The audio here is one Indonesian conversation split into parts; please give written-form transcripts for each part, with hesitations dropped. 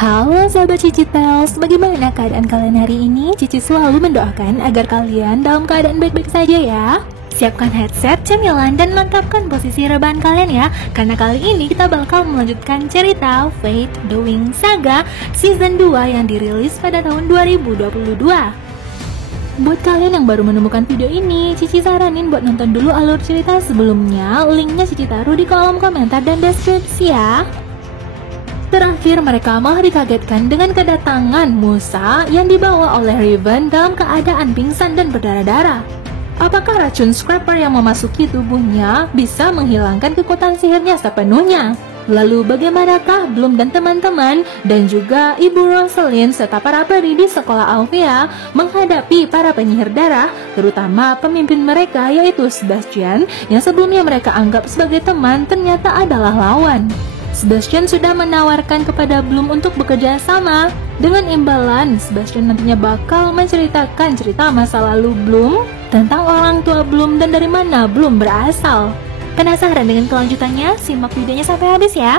Halo sahabat Cici Tales, bagaimana keadaan kalian hari ini? Cici selalu mendoakan agar kalian dalam keadaan baik-baik saja ya. Siapkan headset, cemilan, dan mantapkan posisi rebahan kalian ya. Karena kali ini kita bakal melanjutkan cerita Fate the Wings Saga Season 2 yang dirilis pada tahun 2022. Buat kalian yang baru menemukan video ini, Cici saranin buat nonton dulu alur cerita sebelumnya. Linknya Cici taruh di kolom komentar dan deskripsi ya. Terakhir mereka malah dikagetkan dengan kedatangan Musa yang dibawa oleh Riven dalam keadaan pingsan dan berdarah-darah. Apakah racun Scrapper yang memasuki tubuhnya bisa menghilangkan kekuatan sihirnya sepenuhnya? Lalu bagaimanakah Bloom dan teman-teman dan juga Ibu Rosalind serta para peri di sekolah Alfea menghadapi para penyihir darah, terutama pemimpin mereka yaitu Sebastian yang sebelumnya mereka anggap sebagai teman ternyata adalah lawan. Sebastian sudah menawarkan kepada Bloom untuk bekerja sama. Dengan imbalan, Sebastian nantinya bakal menceritakan cerita masa lalu Bloom tentang orang tua Bloom dan dari mana Bloom berasal. Penasaran dengan kelanjutannya? Simak videonya sampai habis ya.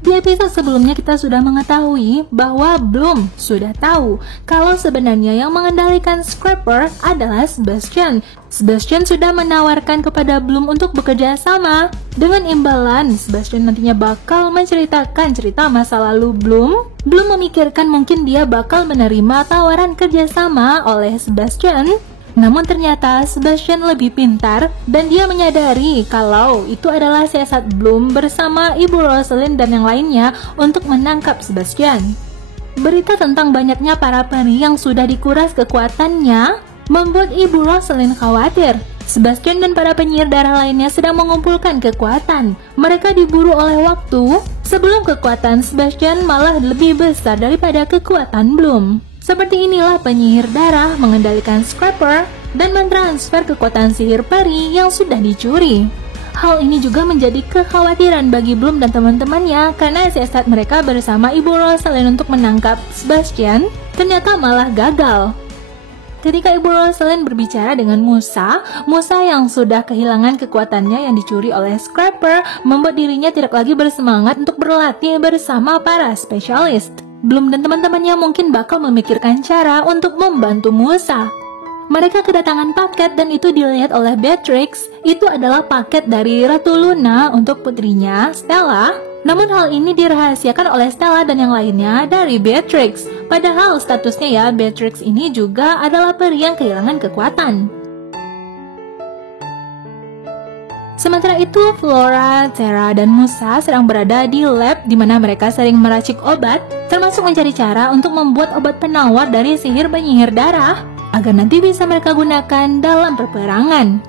Di episode sebelumnya kita sudah mengetahui bahwa Bloom sudah tahu kalau sebenarnya yang mengendalikan Scrapper adalah Sebastian. Sebastian sudah menawarkan kepada Bloom untuk bekerja sama. Dengan imbalan, Sebastian nantinya bakal menceritakan cerita masa lalu Bloom. Bloom memikirkan mungkin dia bakal menerima tawaran kerjasama oleh Sebastian. Namun ternyata Sebastian lebih pintar dan dia menyadari kalau itu adalah siasat Bloom bersama Ibu Rosalind dan yang lainnya untuk menangkap Sebastian. Berita tentang banyaknya para peri yang sudah dikuras kekuatannya membuat Ibu Rosalind khawatir. Sebastian dan para penyihir darah lainnya sedang mengumpulkan kekuatan. Mereka diburu oleh waktu sebelum kekuatan Sebastian malah lebih besar daripada kekuatan Bloom. Seperti inilah penyihir darah mengendalikan Scrapper dan mentransfer kekuatan sihir peri yang sudah dicuri. Hal ini juga menjadi kekhawatiran bagi Bloom dan teman-temannya karena siasat mereka bersama Ibu Rosalind untuk menangkap Sebastian ternyata malah gagal. Ketika Ibu Rosalind berbicara dengan Musa yang sudah kehilangan kekuatannya yang dicuri oleh Scrapper membuat dirinya tidak lagi bersemangat untuk berlatih bersama para spesialis. Bloom dan teman-temannya mungkin bakal memikirkan cara untuk membantu Musa. Mereka kedatangan paket dan itu dilihat oleh Beatrix. Itu adalah paket dari Ratu Luna untuk putrinya, Stella. Namun hal ini dirahasiakan oleh Stella dan yang lainnya dari Beatrix. Padahal statusnya ya, Beatrix ini juga adalah peri yang kehilangan kekuatan. Sementara itu, Flora, Terra, dan Musa sedang berada di lab di mana mereka sering meracik obat, termasuk mencari cara untuk membuat obat penawar dari sihir penyihir darah agar nanti bisa mereka gunakan dalam peperangan.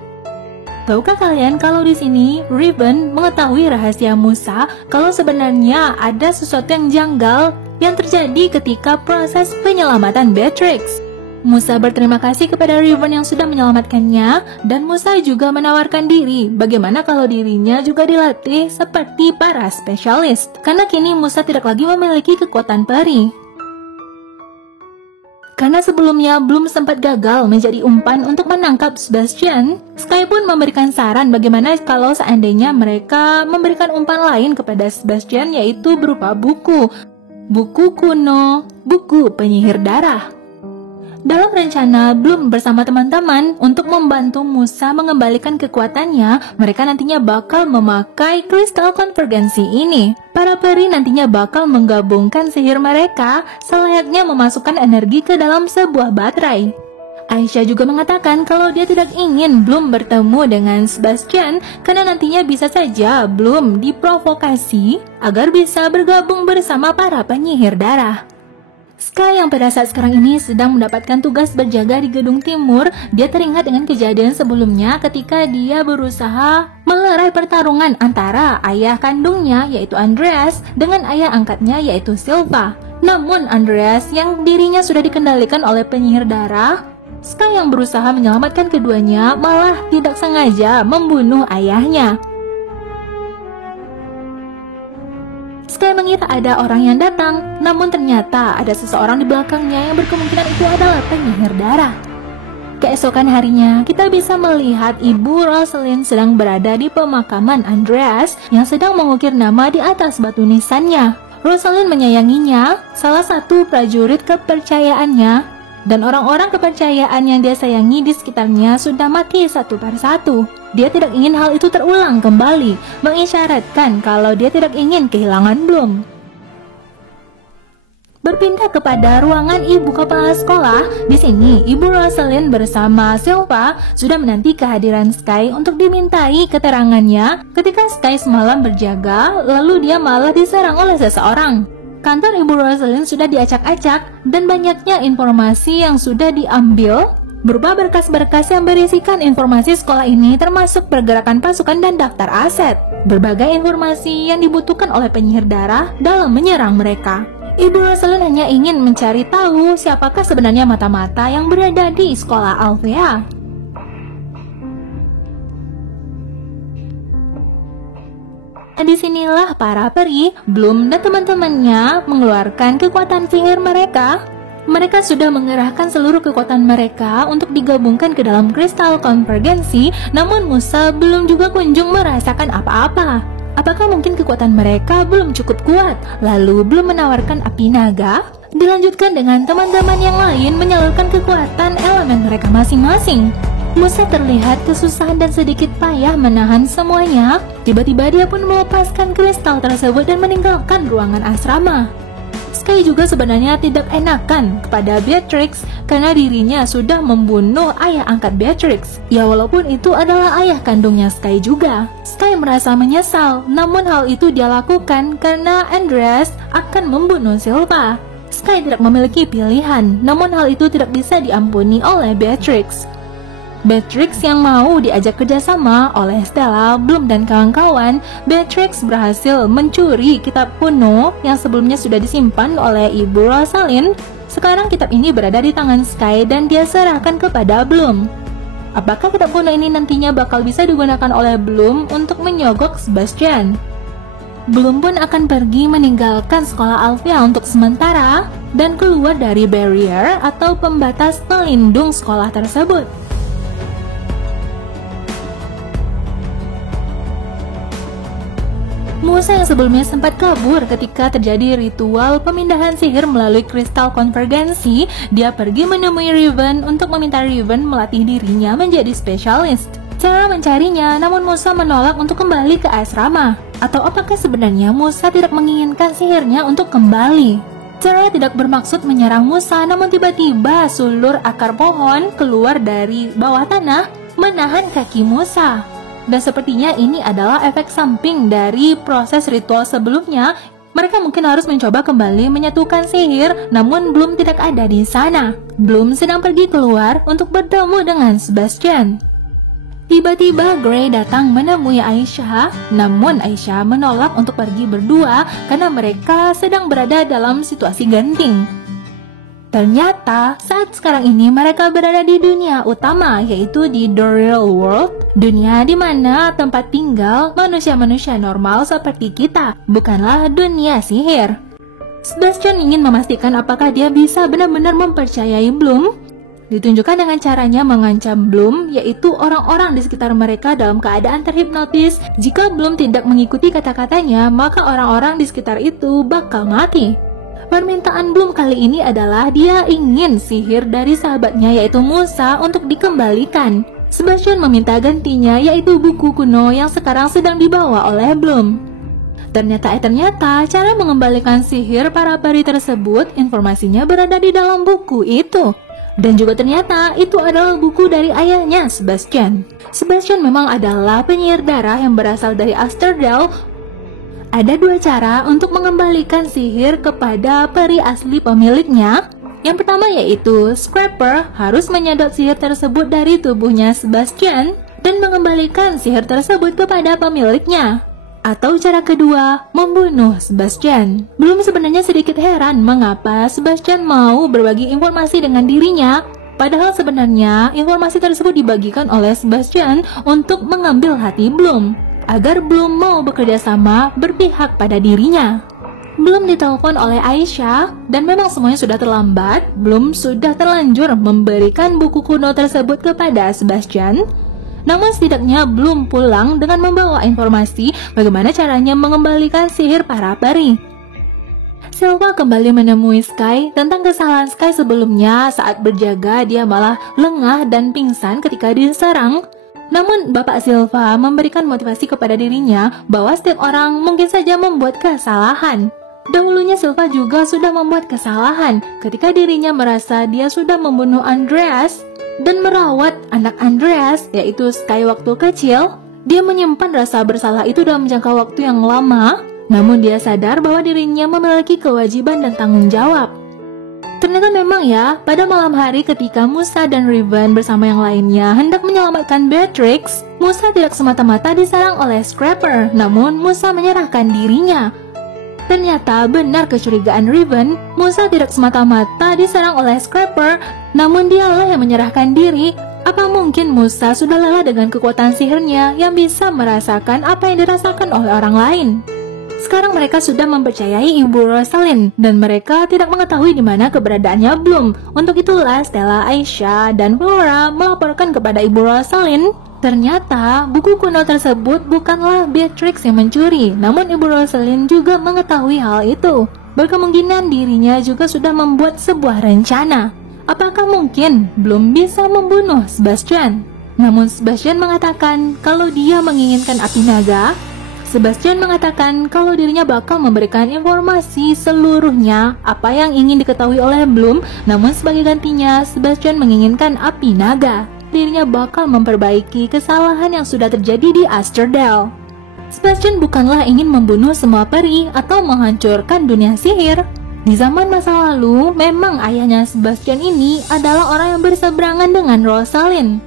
Tahukah kalian kalau di sini Riven mengetahui rahasia Musa kalau sebenarnya ada sesuatu yang janggal yang terjadi ketika proses penyelamatan Beatrix? Musa berterima kasih kepada Riven yang sudah menyelamatkannya dan Musa juga menawarkan diri bagaimana kalau dirinya juga dilatih seperti para spesialis karena kini Musa tidak lagi memiliki kekuatan peri. Karena sebelumnya Bloom sempat gagal menjadi umpan untuk menangkap Sebastian, Sky pun memberikan saran bagaimana kalau seandainya mereka memberikan umpan lain kepada Sebastian yaitu berupa buku kuno, buku penyihir darah. Dalam rencana Bloom bersama teman-teman untuk membantu Musa mengembalikan kekuatannya, mereka nantinya bakal memakai kristal konvergensi ini. Para peri nantinya bakal menggabungkan sihir mereka selayaknya memasukkan energi ke dalam sebuah baterai. Aisyah juga mengatakan kalau dia tidak ingin Bloom bertemu dengan Sebastian karena nantinya bisa saja Bloom diprovokasi agar bisa bergabung bersama para penyihir darah. Sky yang pada saat sekarang ini sedang mendapatkan tugas berjaga di gedung timur, dia teringat dengan kejadian sebelumnya ketika dia berusaha melerai pertarungan antara ayah kandungnya yaitu Andreas dengan ayah angkatnya yaitu Silva. Namun Andreas yang dirinya sudah dikendalikan oleh penyihir darah, Sky yang berusaha menyelamatkan keduanya malah tidak sengaja membunuh ayahnya. Sky mengira ada orang yang datang, namun ternyata ada seseorang di belakangnya yang berkemungkinan itu adalah penyihir darah. Keesokan harinya, kita bisa melihat Ibu Rosalind sedang berada di pemakaman Andreas yang sedang mengukir nama di atas batu nisannya. Rosalind menyayanginya, salah satu prajurit kepercayaannya, dan orang-orang kepercayaan yang dia sayangi di sekitarnya sudah mati satu persatu. Dia tidak ingin hal itu terulang kembali, mengisyaratkan kalau dia tidak ingin kehilangan Bloom. Berpindah kepada ruangan ibu kepala sekolah, di sini Ibu Rosalind bersama Silva sudah menanti kehadiran Sky untuk dimintai keterangannya ketika Sky semalam berjaga, lalu dia malah diserang oleh seseorang. Kantor Ibu Rosalind sudah diacak-acak dan banyaknya informasi yang sudah diambil berupa berkas-berkas yang berisikan informasi sekolah ini, termasuk pergerakan pasukan dan daftar aset. Berbagai informasi yang dibutuhkan oleh penyihir darah dalam menyerang mereka. Ibu Rosalind hanya ingin mencari tahu siapakah sebenarnya mata-mata yang berada di sekolah Althea. Disinilah para peri, Bloom dan teman-temannya mengeluarkan kekuatan sihir mereka. Mereka sudah mengerahkan seluruh kekuatan mereka untuk digabungkan ke dalam kristal konvergensi, namun Musa belum juga kunjung merasakan apa-apa. Apakah mungkin kekuatan mereka belum cukup kuat, lalu belum menawarkan api naga? Dilanjutkan dengan teman-teman yang lain menyalurkan kekuatan elemen mereka masing-masing. Musa terlihat kesusahan dan sedikit payah menahan semuanya. Tiba-tiba dia pun melepaskan kristal tersebut dan meninggalkan ruangan asrama. Sky juga sebenarnya tidak enakan kepada Beatrix karena dirinya sudah membunuh ayah angkat Beatrix. Ya, walaupun itu adalah ayah kandungnya Sky juga. Sky merasa menyesal, namun hal itu dia lakukan karena Andreas akan membunuh Silva. Sky tidak memiliki pilihan, namun hal itu tidak bisa diampuni oleh Beatrix. Beatrix yang mau diajak kerjasama oleh Stella, Bloom, dan kawan-kawan. Beatrix berhasil mencuri kitab kuno yang sebelumnya sudah disimpan oleh Ibu Rosalind. Sekarang kitab ini berada di tangan Sky dan dia serahkan kepada Bloom. Apakah kitab kuno ini nantinya bakal bisa digunakan oleh Bloom untuk menyogok Sebastian? Bloom pun akan pergi meninggalkan sekolah Althea untuk sementara dan keluar dari barrier atau pembatas pelindung sekolah tersebut. Musa yang sebelumnya sempat kabur ketika terjadi ritual pemindahan sihir melalui kristal konvergensi, dia pergi menemui Riven untuk meminta Riven melatih dirinya menjadi spesialis. Cara mencarinya, namun Musa menolak untuk kembali ke asrama. Atau apakah sebenarnya Musa tidak menginginkan sihirnya untuk kembali? Cara tidak bermaksud menyerang Musa, namun tiba-tiba sulur akar pohon keluar dari bawah tanah menahan kaki Musa. Dan sepertinya ini adalah efek samping dari proses ritual sebelumnya. Mereka mungkin harus mencoba kembali menyatukan sihir, namun Bloom tidak ada di sana. Bloom sedang pergi keluar untuk bertemu dengan Sebastian. Tiba-tiba Grey datang menemui Aisyah, namun Aisyah menolak untuk pergi berdua karena mereka sedang berada dalam situasi genting. Ternyata saat sekarang ini mereka berada di dunia utama, yaitu di The Real World, dunia di mana tempat tinggal manusia-manusia normal seperti kita, bukanlah dunia sihir. Sebastian ingin memastikan apakah dia bisa benar-benar mempercayai Bloom. Ditunjukkan dengan caranya mengancam Bloom, yaitu orang-orang di sekitar mereka dalam keadaan terhipnotis. Jika Bloom tidak mengikuti kata-katanya, maka orang-orang di sekitar itu bakal mati. Permintaan Bloom kali ini adalah dia ingin sihir dari sahabatnya yaitu Musa untuk dikembalikan. Sebastian meminta gantinya yaitu buku kuno yang sekarang sedang dibawa oleh Bloom. Ternyata cara mengembalikan sihir para peri tersebut, informasinya berada di dalam buku itu. Dan juga ternyata itu adalah buku dari ayahnya Sebastian. Sebastian memang adalah penyihir darah yang berasal dari Asterdale. Ada dua cara untuk mengembalikan sihir kepada peri asli pemiliknya. Yang pertama yaitu Scrapper harus menyedot sihir tersebut dari tubuhnya Sebastian dan mengembalikan sihir tersebut kepada pemiliknya. Atau cara kedua, membunuh Sebastian. Bloom sebenarnya sedikit heran mengapa Sebastian mau berbagi informasi dengan dirinya. Padahal sebenarnya informasi tersebut dibagikan oleh Sebastian untuk mengambil hati Bloom, agar Bloom mau bekerja sama berpihak pada dirinya. Bloom ditelepon oleh Aisyah, dan memang semuanya sudah terlambat. Bloom sudah terlanjur memberikan buku kuno tersebut kepada Sebastian. Namun setidaknya Bloom pulang dengan membawa informasi bagaimana caranya mengembalikan sihir para peri. Sylva kembali menemui Sky tentang kesalahan Sky sebelumnya. Saat berjaga dia malah lengah dan pingsan ketika diserang. Namun Bapak Sylva memberikan motivasi kepada dirinya bahwa setiap orang mungkin saja membuat kesalahan. Dahulunya Sylva juga sudah membuat kesalahan ketika dirinya merasa dia sudah membunuh Andreas dan merawat anak Andreas, yaitu Sky waktu kecil. Dia menyimpan rasa bersalah itu dalam jangka waktu yang lama, namun dia sadar bahwa dirinya memiliki kewajiban dan tanggung jawab. Ternyata memang ya, pada malam hari ketika Musa dan Riven bersama yang lainnya hendak menyelamatkan Beatrix, Musa tidak semata-mata diserang oleh Scrapper, namun Musa menyerahkan dirinya. Ternyata benar kecurigaan Riven, Musa tidak semata-mata diserang oleh Scrapper, namun dialah yang menyerahkan diri. Apa mungkin Musa sudah lelah dengan kekuatan sihirnya yang bisa merasakan apa yang dirasakan oleh orang lain? Sekarang mereka sudah mempercayai Ibu Rosalind dan mereka tidak mengetahui di mana keberadaannya Bloom. Untuk itulah Stella, Aisyah, dan Flora melaporkan kepada Ibu Rosalind. Ternyata buku kuno tersebut bukanlah Beatrix yang mencuri, namun Ibu Rosalind juga mengetahui hal itu. Berkemungkinan dirinya juga sudah membuat sebuah rencana. Apakah mungkin Bloom bisa membunuh Sebastian? Namun Sebastian mengatakan kalau dia menginginkan api naga. Sebastian mengatakan kalau dirinya bakal memberikan informasi seluruhnya apa yang ingin diketahui oleh Bloom, namun sebagai gantinya Sebastian menginginkan api naga. Dirinya bakal memperbaiki kesalahan yang sudah terjadi di Asterdale. Sebastian bukanlah ingin membunuh semua peri atau menghancurkan dunia sihir. Di zaman masa lalu, memang ayahnya Sebastian ini adalah orang yang berseberangan dengan Rosalind.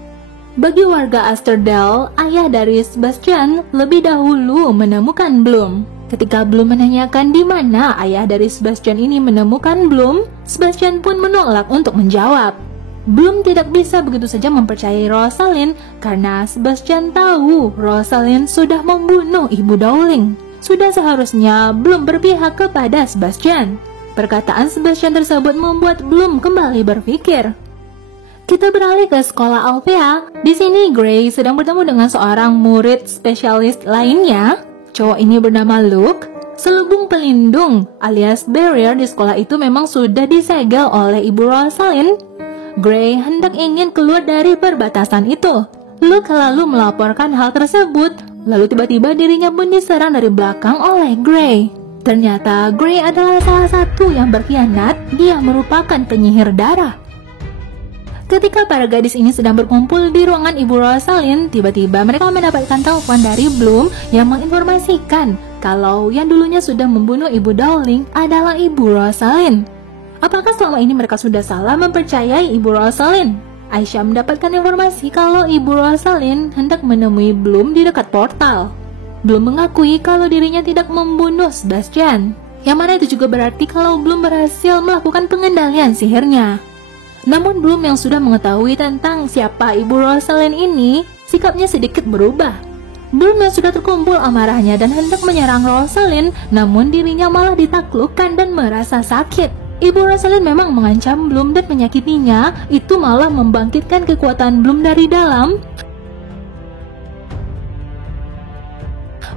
Bagi warga Asterdale, ayah dari Sebastian lebih dahulu menemukan Bloom. Ketika Bloom menanyakan di mana ayah dari Sebastian ini menemukan Bloom, Sebastian pun menolak untuk menjawab. Bloom tidak bisa begitu saja mempercayai Rosalind karena Sebastian tahu Rosalind sudah membunuh Ibu Dowling. Sudah seharusnya Bloom berpihak kepada Sebastian. Perkataan Sebastian tersebut membuat Bloom kembali berpikir. Kita beralih ke sekolah Althea. Di sini Gray sedang bertemu dengan seorang murid spesialis lainnya. Cowok ini bernama Luke. Selubung pelindung alias barrier di sekolah itu memang sudah disegel oleh Ibu Rosalind. Gray hendak ingin keluar dari perbatasan itu. Luke lalu melaporkan hal tersebut. Lalu tiba-tiba dirinya pun diserang dari belakang oleh Gray. Ternyata Gray adalah salah satu yang berkhianat. Dia merupakan penyihir darah. Ketika para gadis ini sedang berkumpul di ruangan Ibu Rosalind, tiba-tiba mereka mendapatkan telepon dari Bloom yang menginformasikan kalau yang dulunya sudah membunuh Ibu Dowling adalah Ibu Rosalind. Apakah selama ini mereka sudah salah mempercayai Ibu Rosalind? Aisyah mendapatkan informasi kalau Ibu Rosalind hendak menemui Bloom di dekat portal. Bloom mengakui kalau dirinya tidak membunuh Sebastian. Yang mana itu juga berarti kalau Bloom berhasil melakukan pengendalian sihirnya. Namun Bloom yang sudah mengetahui tentang siapa Ibu Rosalind ini, sikapnya sedikit berubah. Bloom yang sudah terkumpul amarahnya dan hendak menyerang Rosalind, namun dirinya malah ditaklukkan dan merasa sakit. Ibu Rosalind memang mengancam Bloom dan menyakitinya, itu malah membangkitkan kekuatan Bloom dari dalam.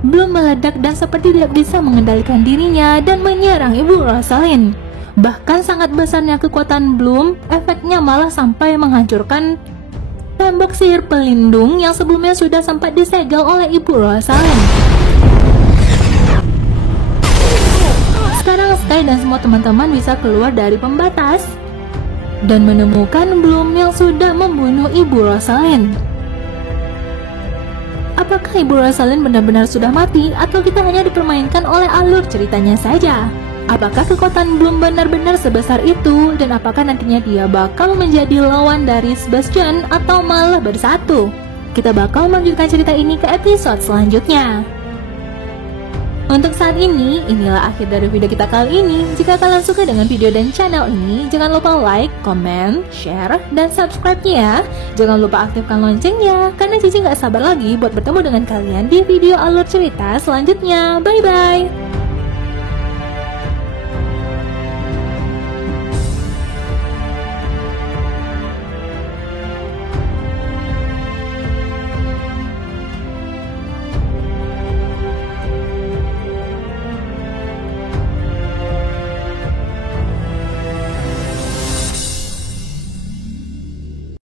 Bloom meledak dan seperti tidak bisa mengendalikan dirinya dan menyerang Ibu Rosalind. Bahkan sangat besarnya kekuatan Bloom, efeknya malah sampai menghancurkan tembok sihir pelindung yang sebelumnya sudah sempat disegel oleh Ibu Rosalind. Sekarang Sky dan semua teman-teman bisa keluar dari pembatas dan menemukan Bloom yang sudah membunuh Ibu Rosalind. Apakah Ibu Rosalind benar-benar sudah mati atau kita hanya dipermainkan oleh alur ceritanya saja? Apakah kekuatan Bloom benar-benar sebesar itu dan apakah nantinya dia bakal menjadi lawan dari Sebastian atau malah bersatu? Kita bakal melanjutkan cerita ini ke episode selanjutnya. Untuk saat ini, inilah akhir dari video kita kali ini. Jika kalian suka dengan video dan channel ini, jangan lupa like, comment, share, dan subscribe-nya ya. Jangan lupa aktifkan loncengnya, karena Cici gak sabar lagi buat bertemu dengan kalian di video alur cerita selanjutnya. Bye-bye!